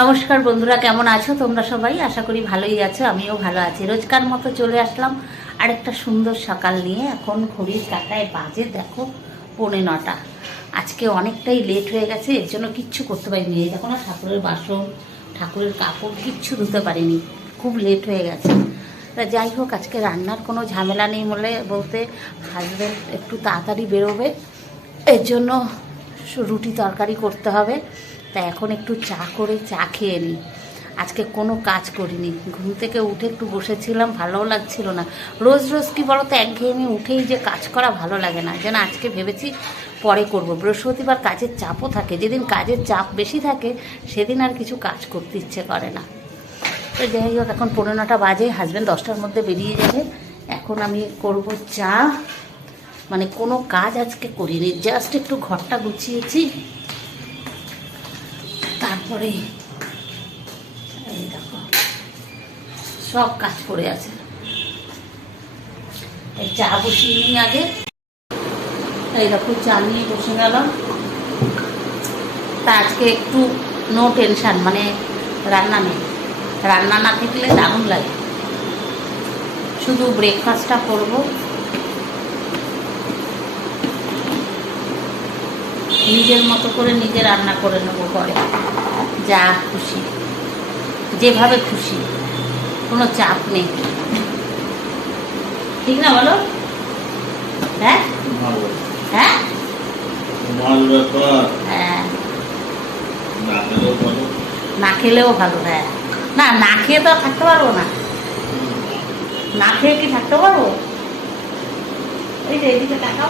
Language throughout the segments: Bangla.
নমস্কার বন্ধুরা, কেমন আছো তোমরা সবাই? আশা করি ভালোই আছো, আমিও ভালো আছি। রোজকার মতো চলে আসলাম আর একটা সুন্দর সকাল নিয়ে। এখন ঘড়ির কাটায় বাজে, দেখো, পৌনে নটা। আজকে অনেকটাই লেট হয়ে গেছে, এর জন্য কিচ্ছু করতে পারিনি। এই দেখো না, ঠাকুরের বাসন, ঠাকুরের কাপড়, কিচ্ছু ধুতে পারিনি। খুব লেট হয়ে গেছে। তা যাই হোক, আজকে রান্নার কোনো ঝামেলা নেই বলে বলতে হাজব্যান্ড একটু তাড়াতাড়ি বেরোবে। এর জন্য রুটি তরকারি করতে হবে। তা এখন একটু চা করে চা খেয়ে নিই। আজকে কোনো কাজ করিনি। ঘুম থেকে উঠে একটু বসেছিলাম, ভালোও লাগছিল না। রোজ রোজ কি বলো তো একঘেয়েমি উঠেই যে কাজ করা ভালো লাগে না। যেন আজকে ভেবেছি পরে করব। বৃহস্পতিবার কাজের চাপও থাকে। যেদিন কাজের চাপ বেশি থাকে, সেদিন আর কিছু কাজ করতে ইচ্ছে করে না। তো যাই হোক, এখন পনেরো নটা বাজে হাজব্যান্ড দশটার মধ্যে বেরিয়ে যাবে। এখন আমি করব চা। মানে কোনো কাজ আজকে করিনি জাস্ট একটু ঘরটা গুছিয়েছি। তারপরে, এই দেখো, সব কাজ করে আছে। এই চা বসিয়ে নিই আগে। এই দেখো, চা নিয়ে বসে গেলাম। তা আজকে একটু নো টেনশন মানে রান্না নেই। রান্না না থাকলে দারুণ লাগে। শুধু ব্রেকফাস্টটা করব। নিজের মতো করে নিজে রান্না করে নেব পরে যা খুশি। যেভাবে খুশি। কোনো চাপ নেই। ঠিক না বলো? হ্যাঁ? হ্যাঁ? হ্যাঁ। না খেলেও ভালো। হ্যাঁ। না না খেয়ে তো আর থাকতে পারব না। না খেয়ে কি থাকতে পারব? ওই যে এদিকে টাকাও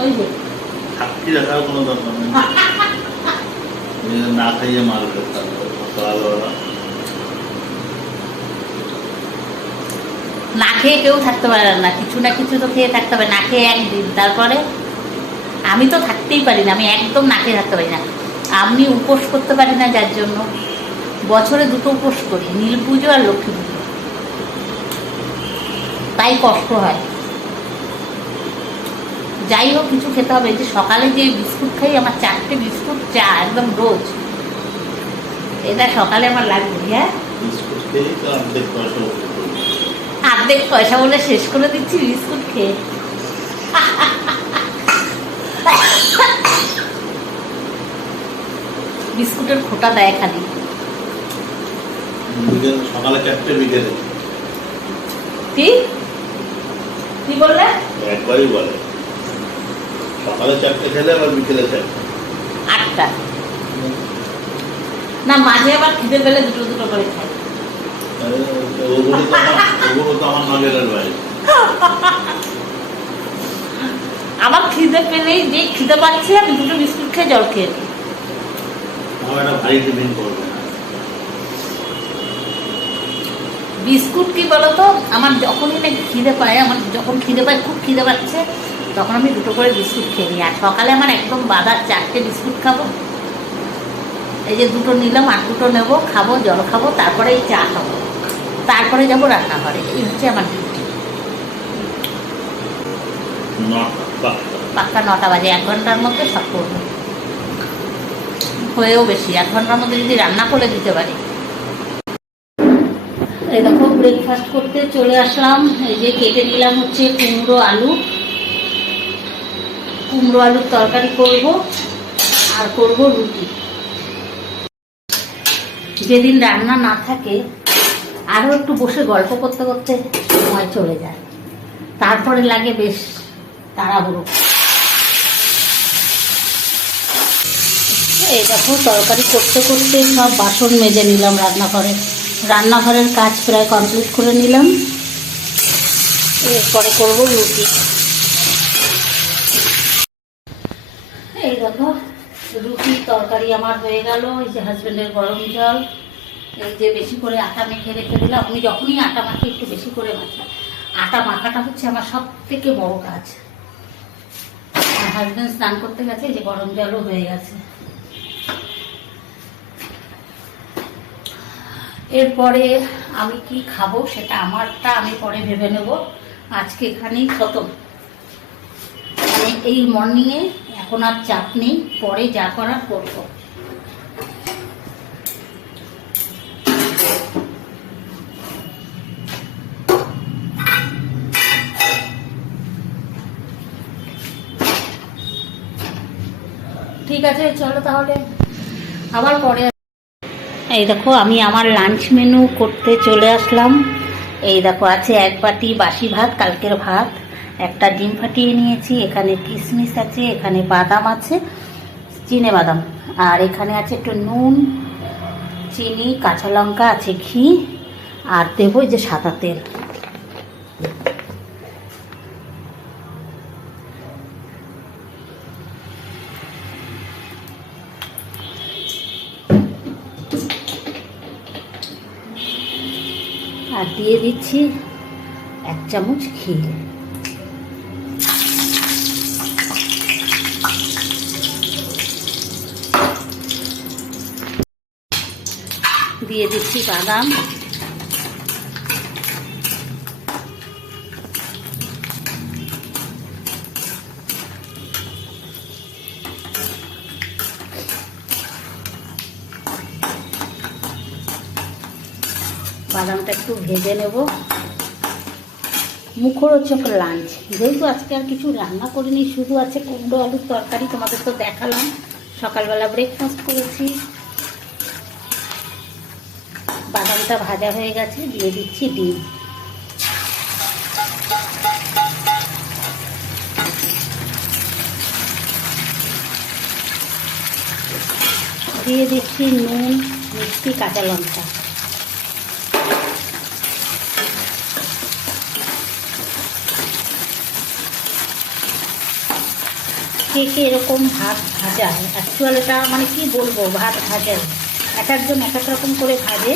ওই যে। সাক্ষী রাখার কোনো দরকার নেই। না খাইয়ে মাল খেতে সকালবেলা না খেয়ে কেউ থাকতে পারে না কিছু না কিছু তো খেয়ে থাকতে হবে না খেয়ে একদিন তারপরে আমি তো থাকতেই পারি না আমি একদম না খেয়ে থাকতে পারি না। আমি উপোস করতে পারি না যার জন্য। বছরে দুটো উপোস করি নীল পুজো আর লক্ষ্মী পুজো। তাই কষ্ট হয়। যাই হোক কিছু খেতে হবে। যে সকালে যে বিস্কুট খাই আমার চারটে বিস্কুট চা একদম রোজ। এটা সকালে আমার লাগবে হ্যাঁ। অর্ধেক পয়সা বলে শেষ করে দিচ্ছি বিস্কুট খেয়ে। বিস্কুটের খোটা দেয় খালি। সকালে চারটে বিকেলে। কি? কি বললে? একবারই বলে। সকালে চারটে খেলে আবার বিকেলে চারটে? আটটা না মাঝে আবার খিদে পেলে দুটো দুটো করে খাই ওগুলো তো আমার ওগুলো তো আমার নজরের বাইরে। আমার খিদে পেলেই যে খিদে পাচ্ছে আমি দুটো বিস্কুট খেয়ে জল খেয়ে বিস্কুট কি বলতো? আমার যখনই না খিদে পায় আমার যখন খিদে পায় খুব খিদে পাচ্ছে তখন আমি দুটো করে বিস্কুট খেয়ে নিই। আর সকালে আমার একদম বাদার চারটে বিস্কুট খাব। এই যে দুটো নিলাম আর দুটো নেব খাব জল খাব তারপরে এই চা খাব। তারপরে যাব রান্নাঘরে। এই হচ্ছে আমার ডিউটি পাক্কা নটা বাজে। এক ঘণ্টার মধ্যে সব করব। হয়েও বেশি। এক ঘণ্টার মধ্যে যদি রান্না করে দিতে পারি। এই দেখো ব্রেকফাস্ট করতে চলে আসলাম। এই যে কেটে নিলাম হচ্ছে কুমড়ো আলু। কুমড়ো আলুর তরকারি করব আর করব রুটি। যেদিন রান্না না থাকে, আরও একটু বসে গল্প করতে করতে সময় চলে যায়। তারপরে লাগে বেশ তাড়াহুড়ো। এই দেখো, তরকারি করতে করতে সব বাসন মেজে নিলাম রান্নাঘরে। রান্নাঘরের কাজ প্রায় কমপ্লিট করে নিলাম। এরপরে করব রুটি এই দেখো রুটি তরকারি আমার হয়ে গেল, এই যে হাজব্যান্ডের গরম জল, এই যে বেশি করে আটা মেখে রেখে দিলাম। আমি যখনই আটা মাখি, একটু বেশি করে মাখি। আটা মাখাটা হচ্ছে আমার সব থেকে বড় কাজ। হাজব্যান্ড স্নান করতে গেছে যে গরম জলও হয়ে গেছে। এরপরে আমি কি খাব সেটা আমারটা আমি পরে ভেবে নেব। আজকে এখানেই খতম। মানে এই মর্নিংয়ে এখন আর চাপ নেই, পরে যা করার করব। ঠিক আছে, চলো তাহলে। আবার পরে। এই দেখো, আমি আমার লাঞ্চ মেনু করতে চলে আসলাম। এই দেখো, আছে এক বাটি বাসি ভাত, কালকের ভাত। একটা ডিম ফাটিয়ে নিয়েছি, এখানে কিশমিশ আছে, এখানে বাদাম আছে, চিনে বাদাম। আর এখানে আছে একটু নুন, চিনি, কাঁচা লঙ্কা, আছে ঘি, আর দেবো যে সাদা তেল। আর দিয়ে দিচ্ছি এক চামচ ঘি। দিয়ে দিচ্ছি বাদাম। বাদামটা একটু ভেজে নেব। মুখরোচক লাঞ্চ। যেহেতু আজকে আর কিছু রান্না করিনি, শুধু আছে কুমড়ো আলুর তরকারি, তোমাদের তো দেখালাম। সকালবেলা ব্রেকফাস্ট করেছি। বাদামটা ভাজা হয়ে গেছে, দিয়ে দিচ্ছি ডিম। দিয়ে দিচ্ছি নুন, মিষ্টি কাঁচা লঙ্কা। কে কে এরকম ভাত ভাজায়? অ্যাকচুয়াল এটা মানে কি বলব, ভাত ভাজায়? এক একজন এক এক রকম করে ভাজে।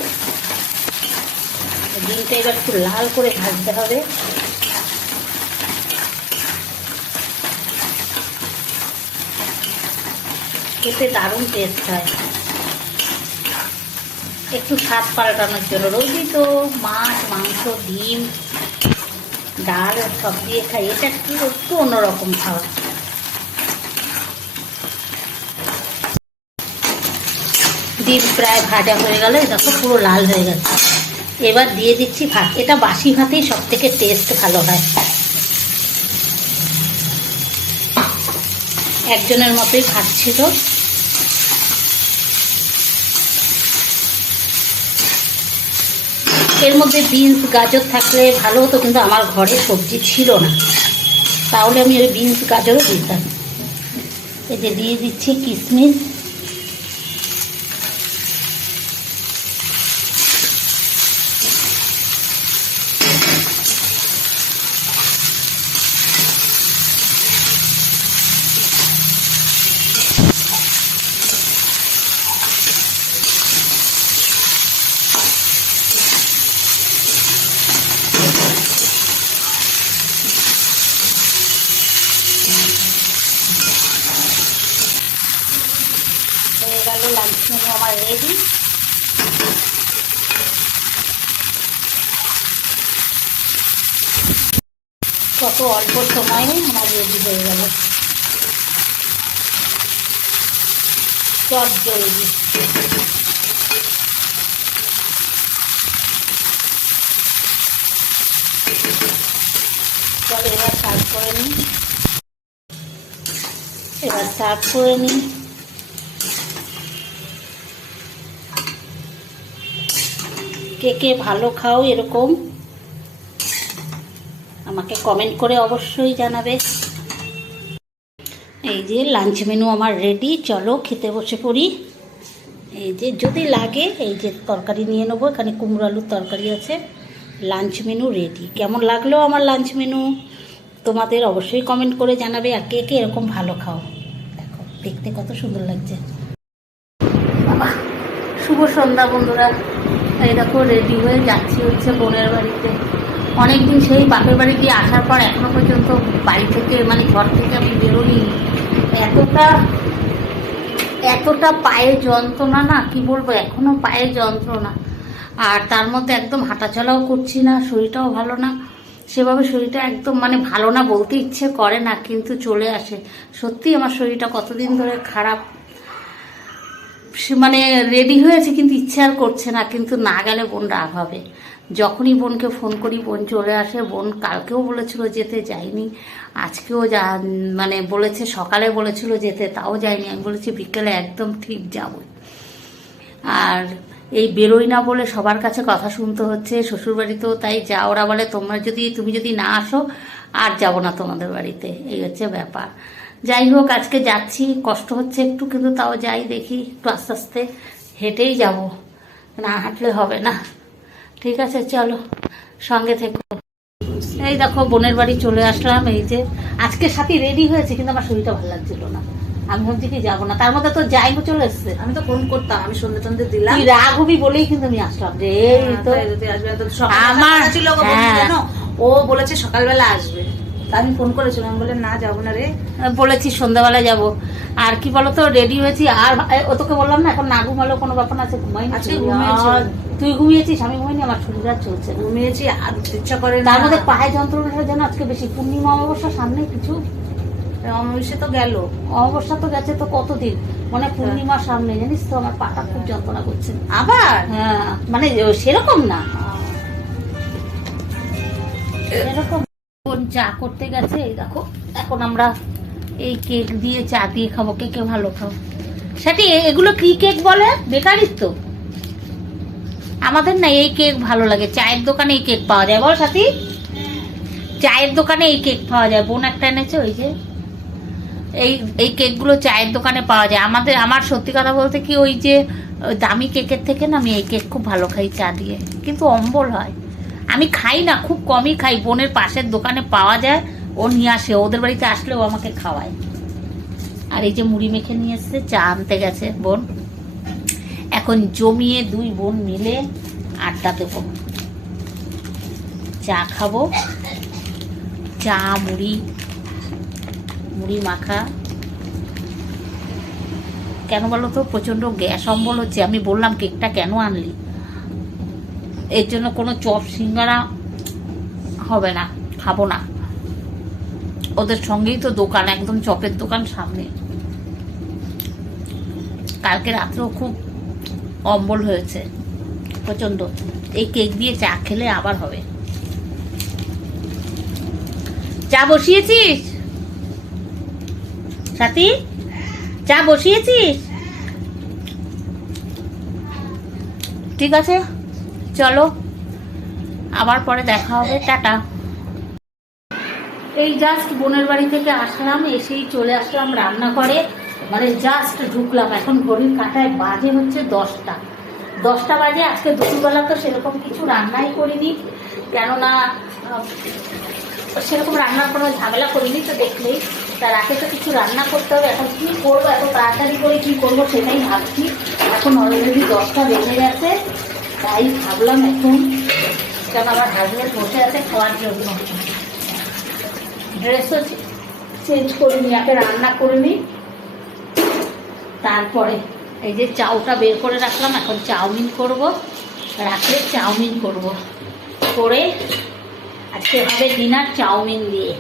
ডিমটা এবার একটু লাল করে ভাজতে হবে। খেতে দারুণ টেস্ট হয়। একটু স্বাদ পাল্টানোর জন্য রোজই তো মাছ, মাংস, ডিম, ডাল সব দিয়ে খাই এটা একটু একটু অন্যরকম খাওয়া। ডিম প্রায় ভাজা হয়ে গেল দেখো পুরো লাল হয়ে গেছে এবার দিয়ে দিচ্ছি ভাত। এটা বাসি ভাতেই সব থেকে টেস্ট ভালো হয়। একজনের মতোই ভাত ছিল। এর মধ্যে বিনস গাজর থাকলে ভালো হতো, কিন্তু আমার ঘরে সবজি ছিল না। তাহলে আমি ওই বিনস গাজরও দিতাম। এতে দিয়ে দিচ্ছি কিশমিশ হয়ে গেল লাঞ্চ মেনু আমার রেডি কত অল্প সময়ে আমার রেডি হয়ে গেল চট জলদি চলো এবার সার্ভ করে নিই। এবার সার্ভ করে নিই। কে কে ভালো খাও এরকম। আমাকে কমেন্ট করে অবশ্যই জানাবে। এই যে লাঞ্চ মেনু আমার রেডি চলো খেতে বসে পড়ি। এই যে যদি লাগে, এই যে তরকারি নিয়ে নেব, এখানে কুমড়ো আলুর তরকারি আছে। লাঞ্চ মেনু রেডি কেমন লাগল আমার লাঞ্চ মেনু তোমাদের অবশ্যই কমেন্ট করে জানাবে আর কে কে এরকম ভালো খাও। দেখো, দেখতে কত সুন্দর লাগছে। শুভ সন্ধ্যা বন্ধুরা। এই দেখো রেডি হয়ে যাচ্ছি হচ্ছে বোনের বাড়িতে। অনেকদিন সেই বাপের বাড়ি দিয়ে আসার পর এখনও পর্যন্ত বাড়ি থেকে মানে ঘর থেকে আমি বেরোনি এতটা এতটা পায়ে যন্ত্রণা না, কি বলব, এখনও পায়ে যন্ত্রণা। আর তার মধ্যে একদম হাঁটাচলাও করছি না, শরীরটাও ভালো না। সেভাবে শরীরটা একদম মানে ভালো না বলতে ইচ্ছে করে না, কিন্তু চলে আসে। সত্যি আমার শরীরটা কতদিন ধরে খারাপ। মানে রেডি হয়েছে, কিন্তু ইচ্ছে আর করছে না, কিন্তু না গেলে বোন রাগ হবে? যখনই বোনকে ফোন করি, বোন চলে আসে। বোন কালকেও বলেছিল যেতে, যাইনি। আজকেও যা মানে বলেছে, সকালে বলেছিল যেতে, তাও যায়নি আমি বলেছি, বিকেলে একদম ঠিক যাব আর এই বেরোই না বলে সবার কাছে কথা শুনতে হচ্ছে, শ্বশুরবাড়িতেও তাই যা ওরা বলে, তোমরা যদি, তুমি যদি না আসো, আর যাব না তোমাদের বাড়িতে। এই হচ্ছে ব্যাপার। যাই হোক, আজকে যাচ্ছি, কষ্ট হচ্ছে একটু, কিন্তু তাও যাই দেখি, একটু আস্তে আস্তে হেঁটেই যাব। না হাঁটলে হবে না। ঠিক আছে চলো সঙ্গে থেকো। এই দেখো বোনের বাড়ি চলে আসলাম এই যে আজকে সাথে রেডি হয়েছে কিন্তু আমার শরীরটা ভালো লাগছিল না। আমি ভাবছি কি যাব না? তার মধ্যে তো যাইবো চলে এসছে। আমি তো ফোন করতাম আমি সন্ধ্যে টন্ধে দিলাম। তুই রাগ হবি বলেই কিন্তু আমি আসলাম রে হ্যাঁ, তো। আমার- ছিল হ্যাঁ। ও বলেছে সকালবেলা আসবে। তা আমি ফোন করেছিলাম বলে না যাব না রে। বলেছি সন্ধ্যাবেলা যাব। আর কি বলতো রেডি হয়েছি আর ও তোকে বললাম না এখন না ঘুমালো কোনো ব্যাপার না আছে ঘুমিয়েছি। আর তুই ঘুমিয়েছিস? আমি ঘুমাইনি আমার শরীর আর চলছে না। ঘুমিয়েছি আর ইচ্ছা করে তার মধ্যে পায়ে যন্ত্রণাটা যেন আজকে বেশি। পূর্ণিমা অমাবস্যা সামনে কিছু? অমাবস্যা তো গেল। অমাবস্যা তো গেছে তো কতদিন? মানে পূর্ণিমার সামনে জানিস তো আমার পাটা খুব যন্ত্রণা করছে। আবার? হ্যাঁ মানে সেরকম না। এরকম চা করতে গেছে এই দেখো। এখন আমরা এই কেক দিয়ে চা দিয়ে খাব। কে কে ভালো খাও? সেটি এগুলো কি কেক বলে? বেকারির তো আমাদের না এই কেক ভালো লাগে। চায়ের দোকানে এই কেক পাওয়া যায়। বল সাথী। চায়ের দোকানে এই কেক পাওয়া যায়। বোন একটা এনেছে, ওই যে। এই এই কেকগুলো চায়ের দোকানে পাওয়া যায়। আমাদের, আমার সত্যি কথা বলতে কি, ওই যে দামি কেকের থেকে না আমি এই কেক খুব ভালো খাই চা দিয়ে। কিন্তু অম্বল হয়। আমি খাই না, খুব কমই খাই। বোনের পাশের দোকানে পাওয়া যায়। ও নিয়ে আসে। ওদের বাড়িতে আসলে ও আমাকে খাওয়ায়। আর এই যে মুড়ি মেখে নিয়ে এসছে, চা আনতে গেছে বোন। এখন জমিয়ে দুই বোন মিলে আড্ডা দেবো চা খাব, চা, মুড়ি মুড়ি মাখা। কেন বলো তো? প্রচণ্ড গ্যাস অম্বল হচ্ছে। আমি বললাম, কেকটা কেন আনলি? এর জন্য কোনো চপ সিঙ্গারা হবে না, খাব না। ওদের সঙ্গেই তো দোকান, একদম চপের দোকান সামনে। কালকে রাত্রেও খুব অম্বল হয়েছে। প্রচণ্ড এই কেক দিয়ে চা খেলে আবার হবে। চা বসিয়েছিস? সাথী, চা বসিয়েছিস? ঠিক আছে, চলো। আবার পরে দেখা হবে। টাটা। এই জাস্ট বোনের বাড়ি থেকে আসলাম, এসেই চলে আসলাম রান্নাঘরে। মানে জাস্ট ঢুকলাম, এখন ঘড়ির কাঁটায় বাজে হচ্ছে দশটা। দশটা বাজে, আজকে দুপুরবেলা তো সেরকম কিছু রান্নাই করিনি, কেননা সেরকম রান্নার কোনো ঝামেলা করিনি তো দেখলেই। তা রাতে তো কিছু রান্না করতে হবে, এখন কী করব, এত তাড়াতাড়ি করে কী করব সেটাই ভাবছি। এখন অলরেডি দশটা বেজে গেছে, তাই ভাবলাম এখন কেন আমার হাজবেন্ড বসে আছে খাওয়ার জন্য। ড্রেসও চেঞ্জ করিনি, আগে রান্না করিনি। তারপরে এই যে চাউটা বের করে রাখলাম, এখন চাউমিন করব। রাখলে চাউমিন করব। করে আজকে হবে ডিনার চাউমিন দিয়ে।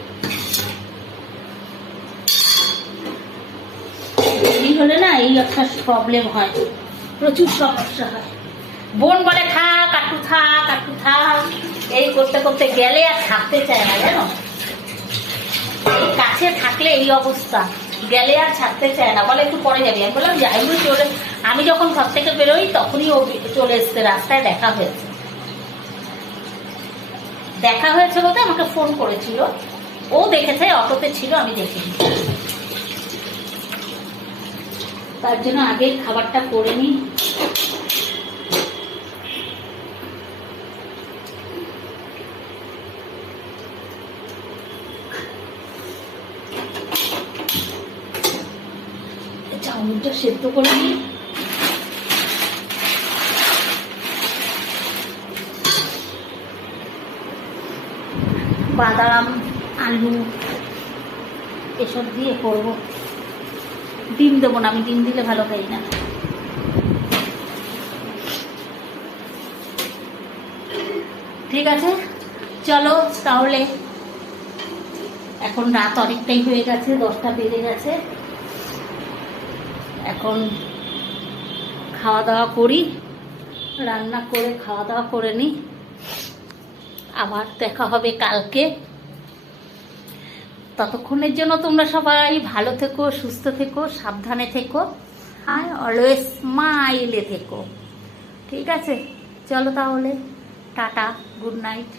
দেরি হলে না এই একটা প্রবলেম হয়। প্রচুর সমস্যা হয়। বোন বলে, থাক একটু থাক একটু থাক। এই করতে করতে গেলে আর থাকতে চায় না, জানো? কাছে থাকলে এই অবস্থা। গেলে আর ছাড়তে চায় না। বলে, একটু পরে যাবি। আমি বললাম, যাই বলে চলে আমি যখন ঘর থেকে বেরোই, তখনই ও চলে এসছে রাস্তায়, দেখা হয়েছে। দেখা হয়েছে বলতে আমাকে ফোন করেছিল। ও দেখেছে, অটোতে ছিল, আমি দেখিনি। তার জন্য আগে খাবারটা করে নিই। চাউমিনটা সেদ্ধ করে নিই। বাদাম, আলু, এসব দিয়ে করব। ডিম দেবো না, আমি ডিম দিলে ভালো খাই না। ঠিক আছে? চলো তাহলে। এখন রাত অনেকটাই হয়ে গেছে, দশটা বেজে গেছে। এখন খাওয়া দাওয়া করি, রান্না করে খাওয়া দাওয়া করে নিই। আবার দেখা হবে কালকে। ততক্ষণের জন্য তোমরা সবাই ভালো থেকো, সুস্থ থেকো, সাবধানে থেকো, আর অলওয়েজ স্মাইলে থেকো। ঠিক আছে? চলো তাহলে, টাটা গুড নাইট